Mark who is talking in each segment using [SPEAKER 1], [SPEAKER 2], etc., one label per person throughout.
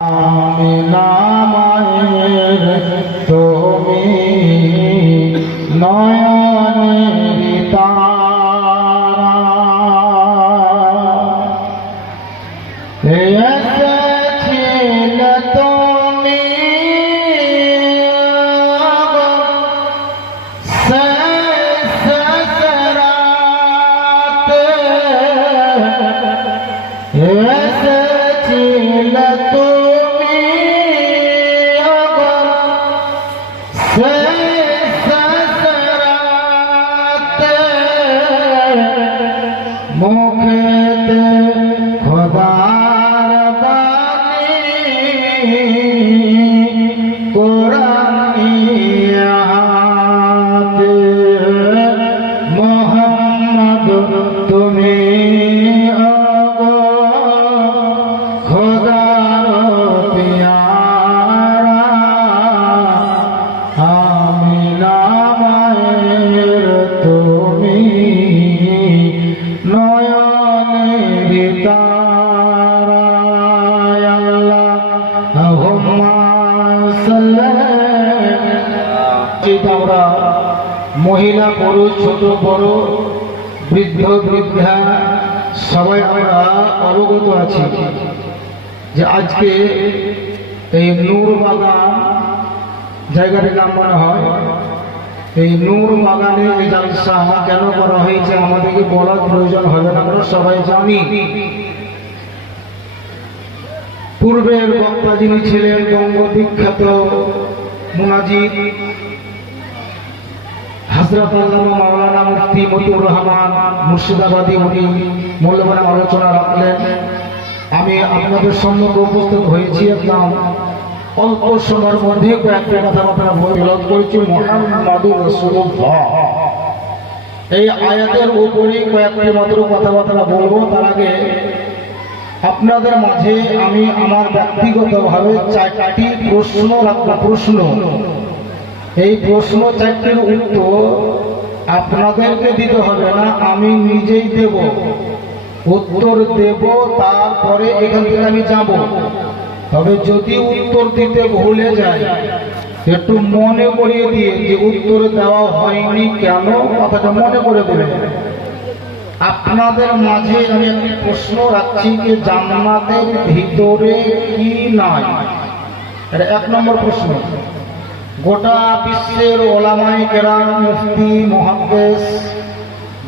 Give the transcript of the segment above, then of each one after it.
[SPEAKER 1] আমি নামায়ের আজকে এই নূর বাগান জায়গাটির নাম মনে হয়। এই নূর বাগানে এই জালসা কেন করা হয়েছে আমাদেরকে বলার প্রয়োজন হবে না, আমরা সবাই জানি। পূর্বের বক্তা যিনি ছিলেন বঙ্গ বিখ্যাত মুনাজিদ হজরত আল্লামা মাওলানা মুফতি মতিউর রহমান মুর্শিদাবাদী উনি মূল্যবান আলোচনা রাখলেন। আমি আপনাদের সম্মুখে উপস্থিত হয়েছি অল্প সময়ের মধ্যে কয়েকটা কথাবার্তা বিরোধ করেছি। এই আয়াতের উপরে কয়েকটি মাত্র কথাবার্তা বলব। তার আগে আপনাদের মাঝে আমি আমার ব্যক্তিগতভাবে চারটি প্রশ্ন রাখব। প্রশ্ন। এই প্রশ্ন চারটির উত্তর আপনাদেরকে দিতে হবে না, আমি নিজেই দেব। উত্তর দেব, তারপরে এখান থেকে আমি যাব। তবে যদি উত্তর দিতে ভুলে যায়, একটু মনে করিয়ে দিয়ে যে উত্তর দেওয়া হয়নি কেন, কথাটা মনে করে দেবে। আপনাদের মাঝে আমি একটি প্রশ্ন রাখছি যে জান্নাতের ভিতরে কি নাই? এটা এক নম্বর প্রশ্ন। গোটা বিশ্বের ওলামাই কেরাম, মুফতি মহাদ্দেশ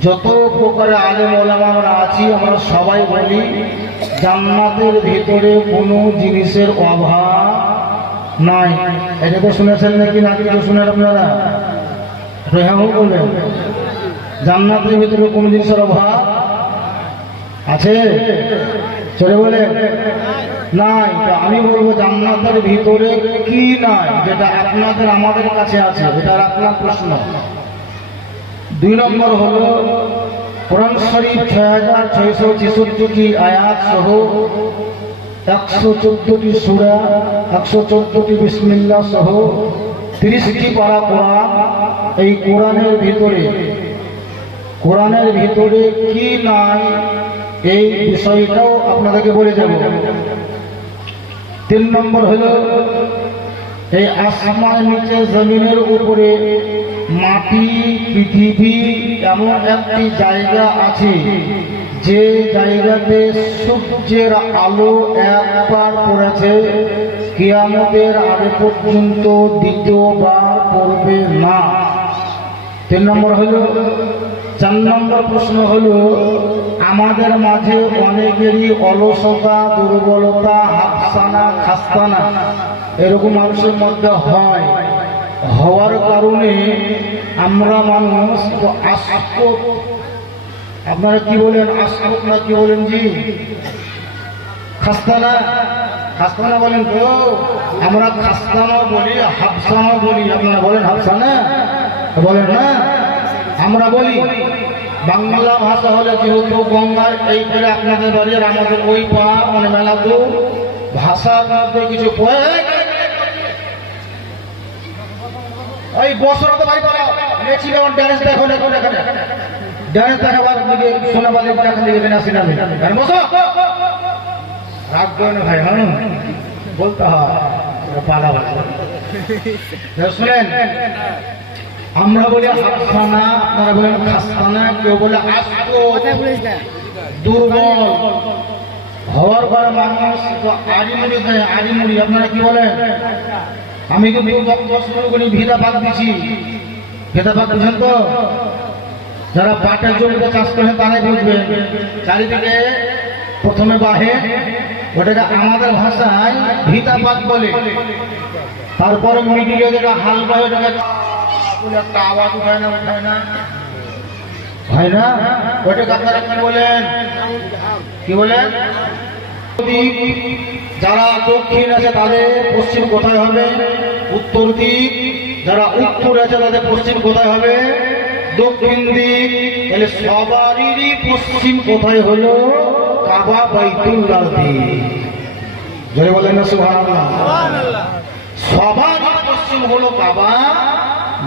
[SPEAKER 1] যত প্রকারে আলেম ওলামা আমরা আছি, আমরা সবাই বলি, জান্নাতের ভিতরে কোনো জিনিসের অভাব নাই। এটা তো শুনেছেন নাকি না কিছু শুনেন আপনারা? হ্যাঁ বলবেন জান্নাতের ভিতরে কোনো জিনিসের অভাব আছে? চলে বলে নাই। তো আমি বলব, জান্নাতের ভিতরে কি নাই, যেটা আপনাদের, আমাদের কাছে আছে? এটা আপনার প্রশ্ন। দুই নম্বর হল, কোরআন শরীফ ছয় হাজার ছয়শো ছেষট্টি আয়াত সহ একশো চোদ্দটি সুরা, একশো চোদ্দটি বিসমিল্লা সহ তিরিশটি পারা কোরআন। এই কোরআনের ভিতরে কোরআনের ভিতরে কি নাই এই বিষয়টাও আপনাদেরকে বলে যাব তিন নম্বর হলো এই আসমান নিচে জমিনের উপরে মাটি, পৃথিবী এমন একটি জায়গা আছে, যে জায়গাতে সূর্যের আলো একবার পড়েছে, কিয়ামতের আগে পর্যন্ত দ্বিতীয়বার পড়বে না। তিন নম্বর হলো, চার নম্বর প্রশ্ন হলো, আমাদের মাঝে অনেকেরই অলসতা, দুর্বলতা, হাফসানা, খাস্তানা। এরকম মানুষের মধ্যে হয়। হওয়ার কারণে আমরা মানুষ তো আপনারা কি বলেন আস্ক না কি বলেন জি? খাস্তানা খাস্তানা বলেন তো? আমরা খাস্তানা বলি হাফসানাও বলি। আপনারা বলেন হাফসানা? বলেন না? আমরা বলি, বাংলা ভাষা হলে যেহেতু গঙ্গার এই করে আপনাদের বাড়ি আমাদের ওই পা মানে মেলা ভাষার মধ্যে কিছু পয়ে ওই বছর তো বাড়ি পাড়া নেক্সট ড্যান্স দেখো দেখো এখানে ড্যান্স দেখাবার দিকে সোনাবালি দেখান দিকে বেনাসি নামে বসো। রাগ করেন ভাই হ্যাঁ বলতে হয় পালা ভাষা শুনেন আমরা বলি হাসানা আপনারা বলেন খাস্তানা কেউ বলে আস্ত দুর্বল। হওয়ার পর মানুষ তো খায় আপনারা কি বলেন? আমি কিন্তু শুরু করি ভিদা পাক দিছি ভিদা পাক বুঝেন তো? যারা পাটের জমিতে চাষ করেন, তারাই বুঝবেন। চারিদিকে প্রথমে বাহে, ওটাকে আমাদের ভাষায় ভিতা পাক বলে। তারপরে মিডিলে যেটা হাল বাহে ওটাকে একটা আওয়াজ উঠায় না উঠায় না। হয় না? ওটাকে আপনারা কি বলেন? কি বলেন? যারা দক্ষিণ আছে, তাদের পশ্চিম কোথায় হবে? উত্তর দিক, যারা উত্তর আছে তাদের পশ্চিম কোথায় হবে? দক্ষিণ দিক। তাহলে সবারই পশ্চিম কোথায় হলো? কাবা বাইতুল্লাহ দিক। জয় বলেন না, সুবহানাল্লাহ। সবার পশ্চিম হলো কাবা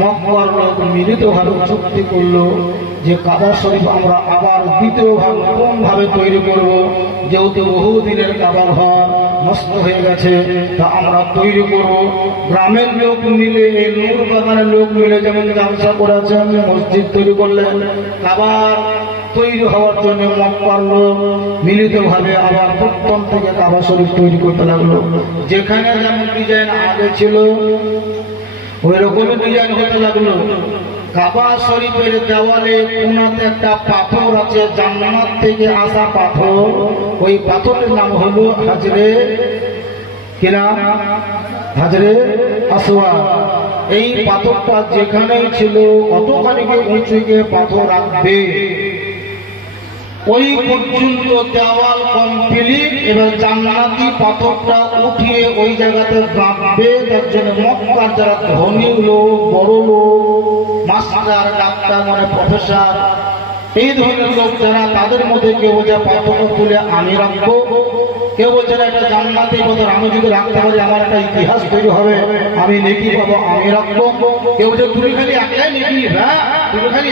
[SPEAKER 1] মক্কার লোক মিলিতভাবে চুক্তি করল যে কাবা শরীফ আমরা আবার দ্বিতীয় ভাগ নতুন ভাবে তৈরি করব, যেহেতু বহুদিনের কাবা ঘর নষ্ট হয়ে গেছে, তা আমরা তৈরি করব। গ্রামের লোক মিলে এই নূর বাগানের লোক মিলে যেমন জালসা করেছেন, মসজিদ তৈরি করলেন কাবার তৈরি হওয়ার জন্য মক্কার লোক মিলিতভাবে আবার প্রথম থেকে কাবা শরীফ তৈরি করতে লাগল। যেখানে যেমন ডিজাইন আগে ছিল ওই রকমই ডিজাইন হতে লাগল কাবা শরীফের দেওয়ালে কোনাতে একটা পাথর আছে, জান্নাত থেকে আসা পাথর। ওই পাথরের নাম হলো হাজরে কিনা হাজরে আসওয়া এই পাথরটা যেখানেই ছিল কতখানি উঁচু গিয়ে পাথর রাখবে। ওই পর্যন্ত দেওয়াল কমপ্লিট এবার জান্নাতি পাথরটা উঠিয়ে ওই জায়গাতে রাখবে তার জন্য মক্কার যারা ধনী লোক, বড় লোক। মাস্টার, ডাক্তার মানে প্রফেসর। এই ধরনের লোক যারা, তাদের মধ্যে কেউ যে পাথর তুলে আমি রাখব, কেউ বলছে না, এটা জান্নাতি পাথর, আমি যদি রাখতে পারি, আমার একটা ইতিহাস তৈরি হবে, আমি নেকি পাবো আমি রাখব। কেউ যে তুমি খালি একলাই নেকি নিবা খালি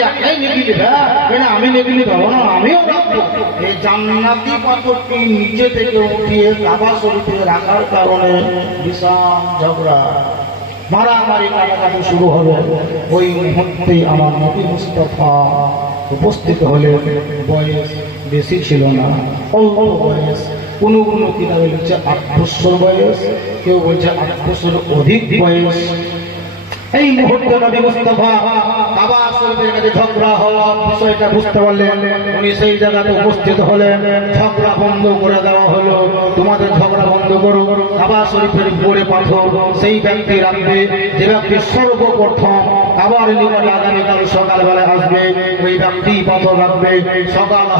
[SPEAKER 1] কেন আমি না আমিও নিচে থেকে উঠিয়ে রাখার কারণে শুরু হবে ওই মুহূর্তেই আমার নবী মুস্তফা উপস্থিত হলে বয়স বেশি ছিল না অল্প বয়স কোন কোন কিতাবে লিখছে আট বছর বয়স কেউ বলছে আট বছর অধিক বয়স এই মুহূর্তে নবী মুস্তফা কাবা শরীফের কাছে ঝগড়া হওয়ার বিষয়টা বুঝতে পারলেন। উনি সেই জায়গাতে উপস্থিত হলেন। ঝগড়া বন্ধ করে দেওয়া হলো। তোমাদের ঝগড়া বন্ধ করো। কাবা শরীফের উপরে পাথর সেই ব্যক্তি রাখবে। যে ব্যক্তি সর্বপ্রথম আবার আসবে।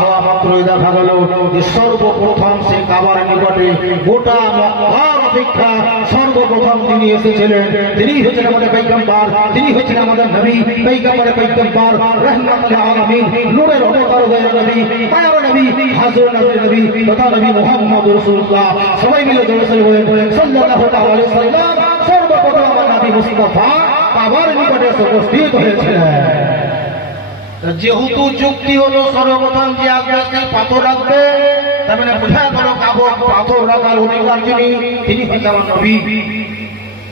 [SPEAKER 1] হওয়া সর্বপ্রথম গোটা সর্বপ্রথম তিনি এসেছিলেন। তিনি হচ্ছেন আমাদের পৈগম্বর, তিনি হচ্ছেন আমাদের নবী। রহমাতুল আলামিন, নূরের অবতার হয়ে নবী নবী হাজর নবী, তথা নবী মুহাম্মদ রাসূলুল্লাহ। সবাই মিলে আলাইহি সাল্লাম সর্বপ্রথম আমার কাবার নিকটে উপস্থিত হয়েছিলেন যেহেতু যুক্তি হলো সর্বপ্রথম যে আগে সেই পাথর রাখবে, তার মানে বোঝা গেল কাবর পাথর রাখার অধিকার যিনি, তিনি হচ্ছে আমার নবী।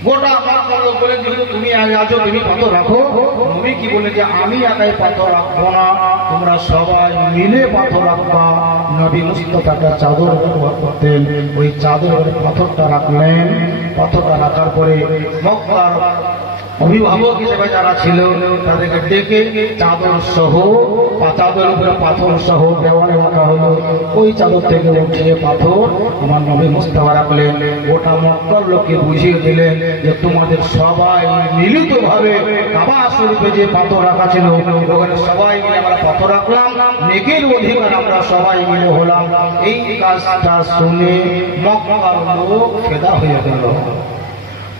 [SPEAKER 1] বলে তুমি আগে তুমি পাথর রাখো। নবী কি বলে যে, আমি একাই পাথর রাখব না সবাই মিলে পাথর চাদর ওই পাথরটা রাখলেন। পাথরটা রাখার পরে মক্কার অভিভাবক হিসেবে যারা ছিল, তাদেরকে ডেকে চাদর সহ চাদর উপরে পাথর সহ দেওয়ালে রাখা হলো। ওই চাদর থেকে উঠিয়ে পাথর আমার নবী মুস্তাফা রাখলেন। গোটা মক্কার লোককে বুঝিয়ে দিলেন যে তোমাদের সবাই মিলিত ভাবে শরীফে যে পাথর রাখা ছিল, ওখানে সবাই মিলে আমরা পাথর রাখলাম। নেকের অধিকার আমরা সবাই মিলে হলাম। এই কাজটা শুনে মক্কার লোক ফেদা হয়ে গেল।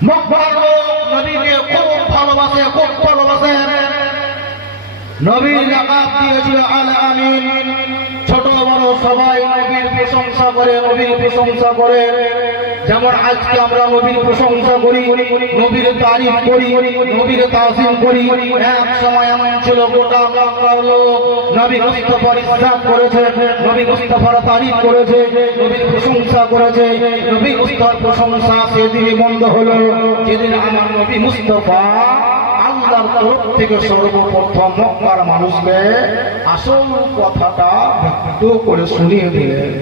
[SPEAKER 1] মক্কার লোক নবীকে খুব ভালোবাসে খুব ভালোবাসে নবীর লাকাব দিয়েছিল আল আমিন ছোট বড় সবাই নবীর প্রশংসা করে, নবীর প্রশংসা করে। যেমন আজকে আমরা নবীর প্রশংসা করি, নবীর তারিফ করি, নবীর তাসিম করি। এক সময় এমন ছিল গোটা মক্কার লোক। নবী মুস্তাফার ইসলাম করেছে, নবী মুস্তাফার তারিফ করেছে, নবীর প্রশংসা করেছে। নবী মুস্তাফার প্রশংসা সেদিনই বন্ধ হলো। যেদিন আমার নবী মুস্তাফা আল্লাহর তরফ থেকে সর্বপ্রথম মক্কার মানুষকে আসল কথাটা ব্যক্ত করে শুনিয়ে দিলেন।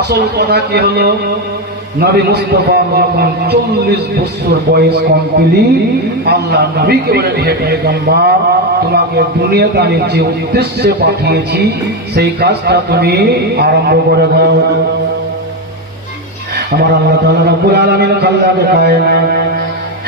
[SPEAKER 1] আসল কথা কি হলো? নবী মুস্তফা যখন চল্লিশ বছর বয়স কমপ্লিট আল্লাহ নবীকে তোমাকে দুনিয়াতে যে উদ্দেশ্যে পাঠিয়েছি, সেই কাজটা তুমি আরম্ভ করে দাও। আমার আল্লাহ রব্বুল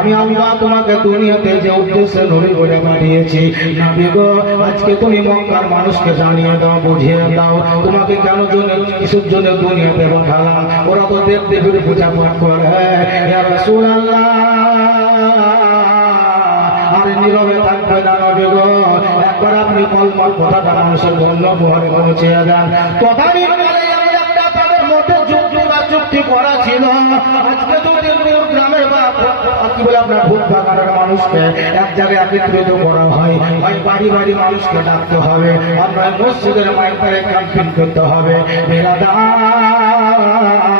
[SPEAKER 1] আমি আল্লাহ তোমাকে দুনিয়াতে যে উদ্দেশ্যে নবী করে পাঠিয়েছি। নবী গো, আজকে তুমি মক্কার মানুষকে জানিয়ে দাও, বুঝিয়ে দাও, তোমাকে কেন জন্য কিসের জন্য দুনিয়াতে পাঠালাম? ওরা তো দেব দেবীর পূজা পাঠ করে। ইয়া রাসূলুল্লাহ। আরে নীরবে থাকবে না নবী গো। একবার আপনি কলমার কথাটা মানুষের বন্ধ মোহরে পৌঁছে দেন তথাপি চুক্তি করা ছিল। আজকে যদি গ্রামের বা কি বলে আপনার ভূত মানুষকে এক জায়গায় একত্রিত করা হয়। বাড়ি বাড়ি মানুষকে ডাকতে হবে। আর নয় মসজিদের মাইকারে ক্যাম্পিং করতে হবে। বেরাদার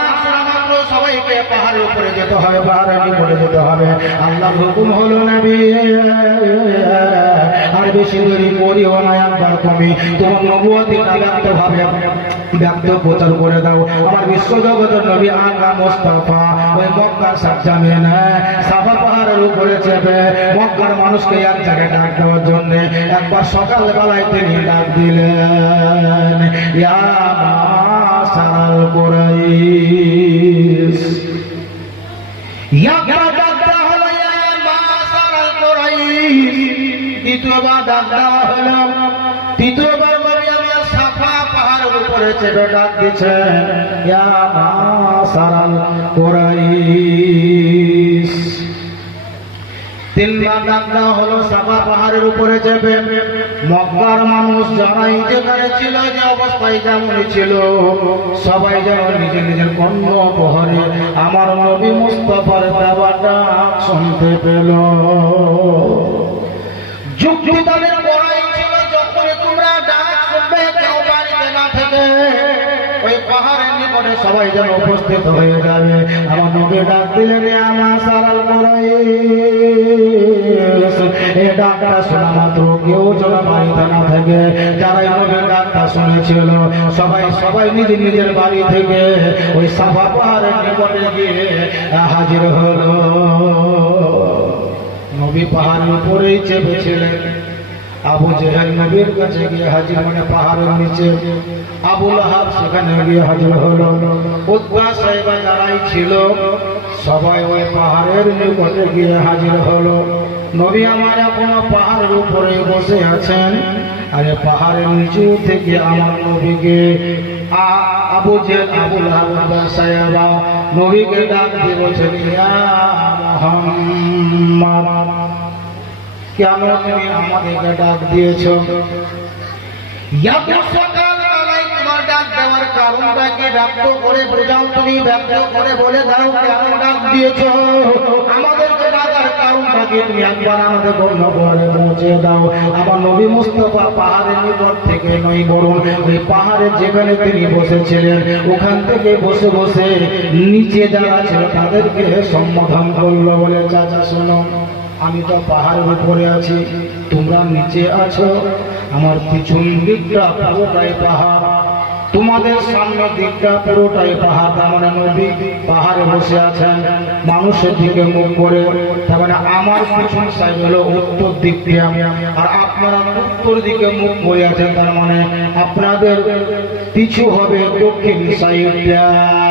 [SPEAKER 1] সবাইকে পাহাড়ের উপরে যেতে হবে নিকটে যেতে হবে। আল্লাহ হুকুম হলো আর বেশি দেরি করিও না, একবার তুমি তোমার নবুয়তিটা ব্যক্ত ভাবে ব্যক্ত প্রচার করে দাও। আমার বিশ্ব জগতের নবী ওই মক্কার সাজ্জামিন সাফা পাহাড়ের উপরে চেপে মক্কার মানুষকে এক জায়গায় ডাক দেওয়ার জন্য একবার সকাল বেলায় তিনি ডাক দিলেন, ইয়া মাসারাল কুরাইশ। একবার ডাক দেওয়া হলো ইয়া মাসারাল কুরাইশ। দ্বিতীয়বার ডাক দেওয়া তিনবার ডাক হলো সাফা পাহাড়ের উপরে চেপে। মক্কার মানুষ যারা যেখানে ছিল, যে অবস্থায় যেমন ছিল, সবাই যেন নিজের নিজের কর্ণ প্রহরে আমার নবী মুস্তফার ব্যাপারটা শুনতে পেল। যুক্তি তাদের বড়াই ছিল, যখন তোমরা ডাক শুনবে, কেউ বাড়িতে না থেকে সবাই যেন উপস্থিত হয়ে যাবে। আমার নবী ডাক দিলেন আমার সারাল কুরাইশ এ ডাকটা শোনা মাত্র কেউ যেন বাড়িতে না থাকে। যারাই নবীর ডাকটা শুনেছিল, সবাই সবাই নিজের নিজের বাড়ি থেকে ওই সাফা পাহাড়ের নিকটে গিয়ে হাজির হলো। নবী পাহাড়ের উপরেই চেপেছিলেন। আবু জেহেল নবীর কাছে গিয়ে হাজির মানে পাহাড়ের নিচে আবু লাহাব সেখানে গিয়ে হাজির হলো। উদ্বা সাহেবা যারাই ছিল। সবাই ওই পাহাড়ের নিকটে গিয়ে হাজির হলো। নবী আমার এখনও পাহাড়ের উপরে বসে আছেন। আরে পাহাড়ের নিচু থেকে আমার নবীকে আবু জেল আবু লাহাব উদ্বা সাহেবা নবীকে ডাক দিয়ে বলছেন মুহাম্মদ। আমাদেরকে ডাক দিয়েছ। সকাল বেলায় তোমার ডাক ডাক দেওয়ার কারণটা কি ব্যক্ত করে তুমি নবী মুস্তফা পাহাড়ের থেকে ওই পাহাড়ে যেখানে তিনি বসেছিলেন, ওখান থেকে বসে বসে নিচে যারা ছিল তাদেরকে সম্বোধন করল বলে, চাচা, শোনো। আমি তো পাহাড়ের উপরে আছি। তোমরা নিচে আছো। আমার পিছন দিকটা পুরোটাই পাহাড়। তোমাদের সামনে দিকটা পুরোটাই পাহাড়। তার মানে নদী পাহাড়ে বসে আছেন। মানুষের দিকে মুখ করে। তার মানে আমার পিছন সাইড হলো উত্তর দিক দিয়ে। আর আপনারা উত্তর দিকে মুখ করে আছেন। তার মানে আপনাদের পিছু হবে দক্ষিণ বললেন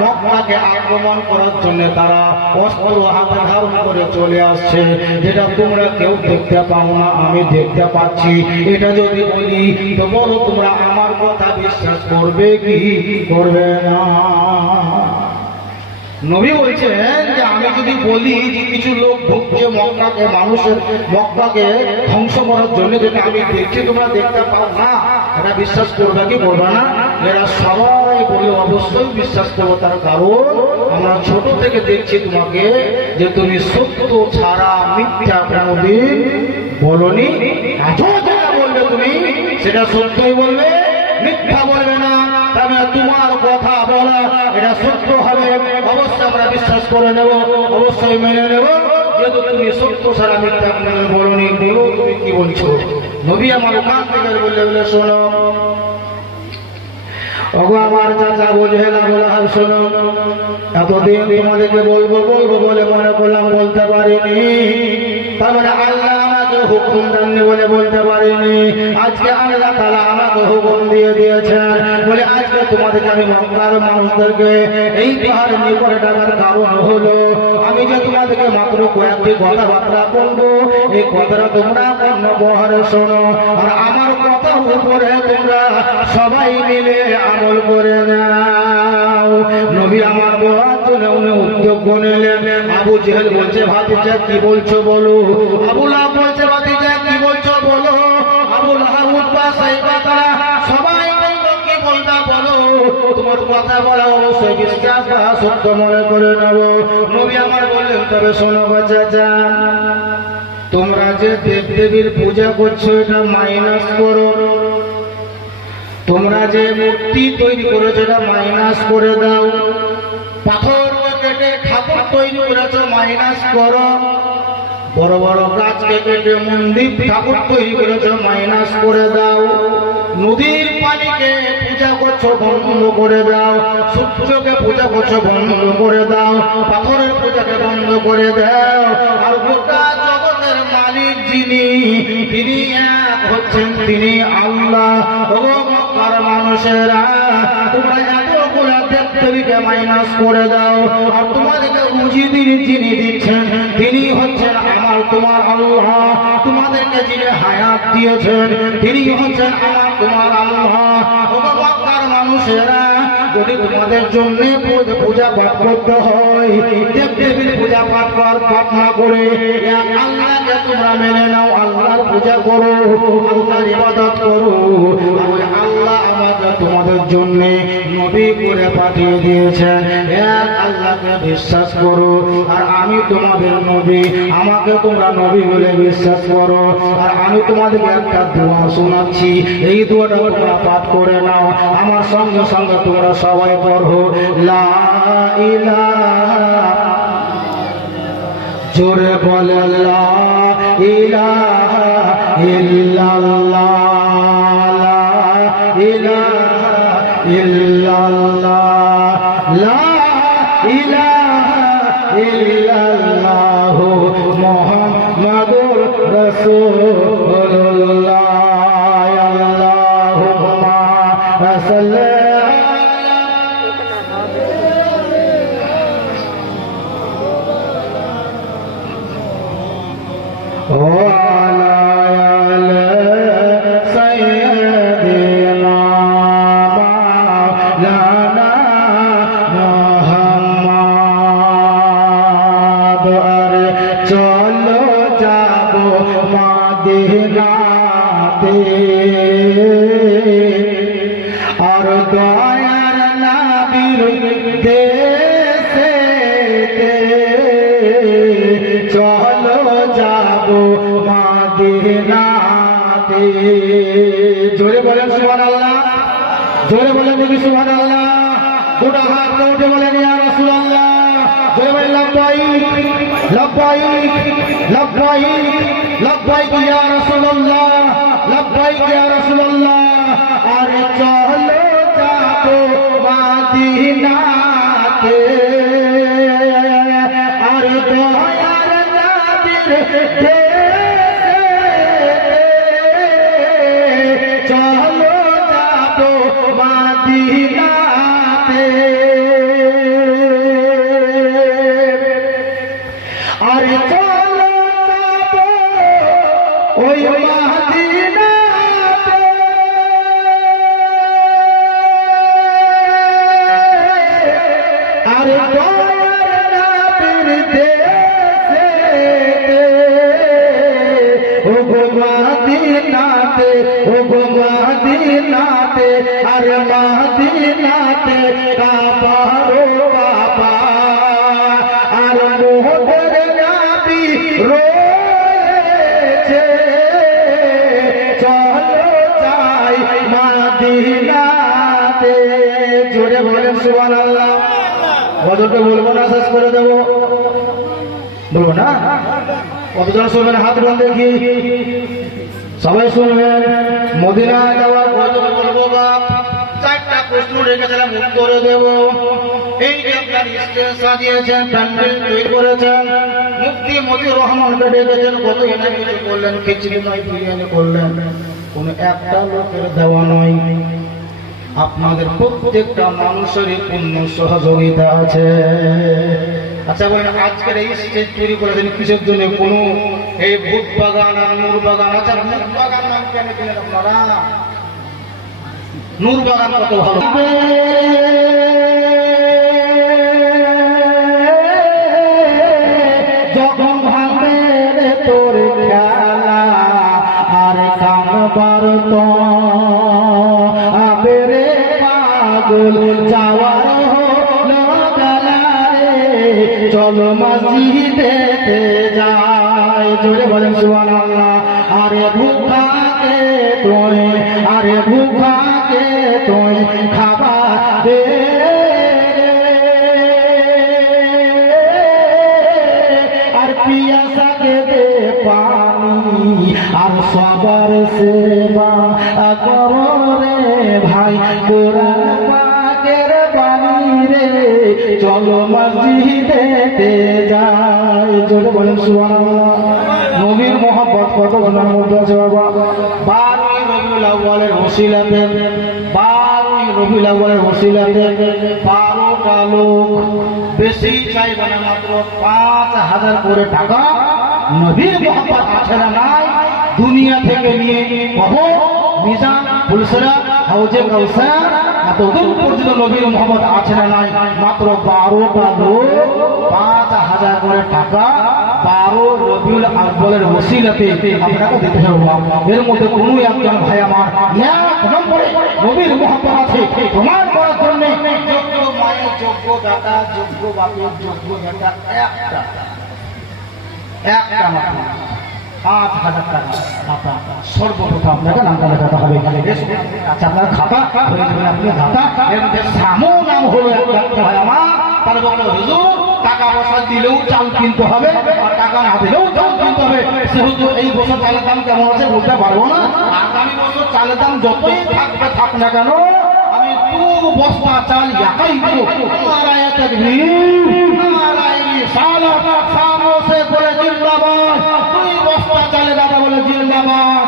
[SPEAKER 1] মক্কাকে আক্রমণ করার জন্য তারা অস্ত্র হাতে ধারণ করে চলে আসছে। যেটা তোমরা কেউ দেখতে পাও না, আমি দেখতে পাচ্ছি। এটা যদি বলি, তো বলো তোমরা আমার কথা বিশ্বাস করবে কি? করবে না। নবী বলছেন যে, আমি যদি বলি যে কিছু লোক ঢুকছে মক্কাকে, মানুষের মক্কাকে ধ্বংস করার জন্য, যেটা আমি দেখছি, তোমরা দেখতে পাও না। এটা বিশ্বাস করবে কি, করবে না? এরা সবাই অবশ্যই বিশ্বাস করব তার কারণ আমরা ছোট থেকে দেখছি তোমাকে যে তুমি সত্য ছাড়া মিথ্যা কোনোদিন বলনি। বলবে তুমি, সেটা সত্যই বলবে, মিথ্যা বলবে না। তবে তোমার কথা বলা, এটা সত্য হবে। অবশ্যই আমরা বিশ্বাস করে নেব, অবশ্যই মেনে নেব। যেহেতু তুমি সত্য ছাড়া মিথ্যা বলনি, বলো তুমি কি বলছো? নবী আমার ওখান থেকে বললে, বলে শোনো। আমার চাচা বোঝে না বলে আর শোনো। এতদিন তোমাদেরকে বলব বলব বলে মনে করলাম বলতে পারিনি। তারপরে আল্লাহ আমাকে হুকুম দেননি বলে বলতে পারিনি। আজকে আল্লাহ তারা আমাকে হুকুম দিয়ে দিয়েছেন। বলে আজকে তোমাদেরকে আমি মক্কার মানুষদেরকে এই পাহাড়ের নিকটে ডাকার কারণ হলো আমি যে তোমাদেরকে মাত্র কয়েকটি কথাবার্তা বলব, এই কথাটা তোমরা কর্ণ বহারে শোনো। আর আমার কথার উপরে তোমরা সবাই মিলে আমল করে নাও। নবী আমার বলার জন্য উনি উদ্যোগ নিলেন। আবু জেহেল বলছে, ভাতিজা, কি বলছো বলো? আবুল বলছে, ভাতিজা, কি বলছো বলো? আবুল হাবুদ বা কথা বলা বিশ্বাস মনে করে নেব। আমার তবে শোনো বাচ্চা তোমরা যে দেব দেবীর পূজা করছ, এটা মাইনাস করো। তোমরা যে মূর্তি তৈরি করেছ, এটা মাইনাস করে দাও। পাথর কেটে ঠাকুর তৈরি করেছ মাইনাস করো। বড় বড় গাছকে কেটে মন্দির ঠাকুর তৈরি করেছ মাইনাস করে দাও। নদীর পানিকে পূজা করছ, বন্ধ করে দাও। সূর্যকে পূজা করছ, বন্ধ করে দাও। পাথরের পূজাকে বন্ধ করে দাও। আর গোটা জগতের মালিক যিনি, তিনি এক হচ্ছেন তিনি আল্লাহ। ও মানুষেরা, তোমরা এতগুলা দেবদেবীকে মাইনাস করে দাও। আর তোমাদেরকে তিনি যিনি দিচ্ছেন, তিনি হচ্ছেন তোমার আল্লাহ তোমাদেরকে যিনি হায়াত দিয়েছেন, তিনি হচ্ছেন আমার তোমার আল্লাহ। ও মানুষেরা তোমাদের জন্য পূজা করতে হয় পূজা পাঠ কর করে আল্লাহকে তোমরা মেনে নাও পূজা করো করো। আল্লাহ তোমাদের জন্য নবী করে পাঠিয়ে দিয়েছেন। এক বিশ্বাস করো। আর আমি তোমাদের নবী, আমাকে তোমরা নবী বলে বিশ্বাস করো। আর আমি তোমাদেরকে একটা দোয়া শোনাচ্ছি। এই দোয়াটা তোমরা পাঠ করে নাও। আমার সঙ্গে সঙ্গে তোমরা সবাই পড়ো। লা জোরে বলে লা ইলাহা ইল্লাল্লাহ। লব্বাইক লব্বাইক লব্বাইক ইয়া রাসূলুল্লাহ লব্বাইক ইয়া রাসূলুল্লাহ আরে চলো যাব মাদিনাতে আরে দয়ার নবীর মাদিনাতে, ও গো মাদিনাতে, আরে মাদিনাতে কাপারো বাবা। আর মোহর নাবি রয়েছে। চলো যাই মাদিনাতে। জোরে বলেন সুবহানাল্লাহ। কতটা বলব না, শেষ করে দেবো? বলব না? কতজন শুনবেন হাত বন্ধ দেখি সবাই শুনবেন মদিনা যাওয়ার কতজন বলব, বাপ, চারটা প্রশ্ন রেখেছিলাম, উত্তরে দেব। এই স্টেজ সাজিয়েছেন প্যান্ডেল তৈরি করেছেন মুক্তি মতি রহমানকে ডেকেছেন, কত এনে কিছু করলেন, খিচড়ি নয়, বিরিয়ানি করলেন। কোন একটা লোকের দেওয়া নয়। আপনাদের প্রত্যেকটা মানুষেরই পূর্ণ সহযোগিতা আছে। আচ্ছা বলেন, আজকের এই স্টেজ তৈরি করেছেন কিসের জন্য? কোন এই ভূত বাগান আর নূর বাগান আচ্ছা ভূত বাগান নাম কেন দিলেন আপনারা নূর বাগান কত ভালো। পিয়াসাকে দে পানি, আর সবার সেবা করো রে ভাই। কোরআন পাকের বাণী রে, চলো মসজিদে যাই। জোরে বলেন সুবহানাল্লাহ। নবীর মোহাম্মত কত গুণার মধ্যে আছে বাবা? বারোই রবিউল আউয়ালের ওসিলাতে, বারোই রবিউল আউয়ালের ওসিলাতে বারোটা লোক বেশি চাইবে না। পাঁচ হাজার করে টাকা নবীর মোহাম্মত আছে না নাই? দুনিয়া থেকে নিয়ে কবর মিজান, ফুলসরা, হাউজে কাউসার, এতদূর পর্যন্ত নবীর মোহাম্মদ আছে না নাই? মাত্র বারোটা লোক পাঁচ হাজার করে টাকা বারো রবিউল আব্বালের ওসিলাতে আপনাকে দিতে হবে। এর মধ্যে কোনো একজন ভাই আমার এক নম্বরে নবীর মোহাম্মদ আছে। যোগ্য মায়ের যোগ্য দাদা যোগ্য বাপের যোগ্য দাদা একটা একটা হবে আচ্ছা টাকা পয়সা দিলেও চাল কিনতে হবে আর টাকা না চাল কিনতে হবে। সেহেতু এই বছর দাম কেমন আছে বলতে পারব না। আগামী চালের দাম যতই থাকবে, থাক না কেন বস্তা চাল একাই দেবো আমার আয়াত আমার আইনি সালা সামো সে করে জিন্দাবাদ দুই বস্তা চালে দাদা বলে জিন্দাবাদ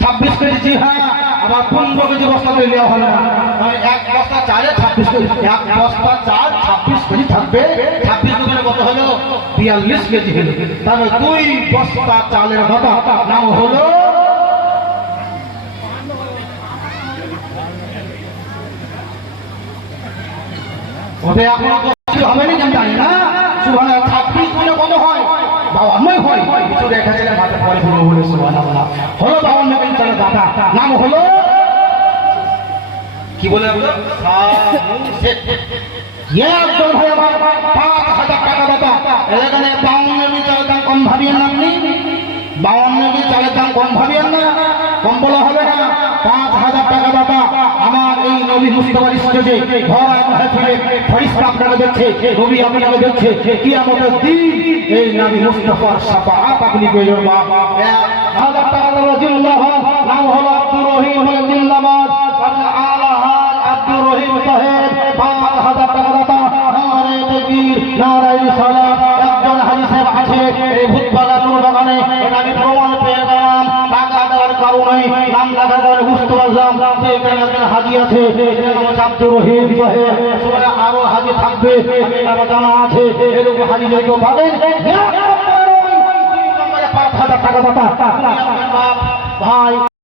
[SPEAKER 1] ছাব্বিশ কেজি হয় ছাব্বিশ কেজি বস্তা হয় আর পঁচিশ কো বস্তা কেজি কেজি করে নেওয়া না? মানে এক বস্তা চালে ছাব্বিশ কেজি, এক বস্তা চাল ছাব্বিশ কেজি থাকবে। ছাব্বিশ দোকানে কত হলো? বিয়াল্লিশ কেজি হলো। তাহলে দুই বস্তা চালের কথা নাম হলো। তবে এখন কিছু হবে না আমি জানি না সুভান ছাব্বিশ গুণে কত হয় বাবান্নই হয় কিছু দেখা গেলে মাথা পরে হলো বলে সুভান হলো বাবান্ন দিন চলে দাদা নাম হলো কি বলে দাম কম ভাবিয়েন আপনি? চালের দাম কম ভাবিয়েন না? কম বলা হবে না। পাঁচ হাজার টাকা আমার ঘর দেখছে কি আমাদের দিন এই নবী মুস্তফার সাফাআত আপনি মা হাজার টাকা দাদা জিন্দাবাদ নাম হলো আব্দুর রহিম জিন্দাবাদ আলাহাজ আব্দুর রহিম সাহেব পাঁচ হাজার টাকা দাতা নারে দেবীর নারাই সালা, একজন হাজি আছে, এই ভূতবাগা নূর বাগানে এটা আমি প্রমাণ পেয়ে গেলাম, টাকা দেওয়ার কারণে, নাম লাগা কারণে বুঝতে পারলাম এখানে হাজি আছে আব্দুর রহিম আরও হাজি থাকবে জানা আছে এরকম হাজি যদি কেউ পাবেন এক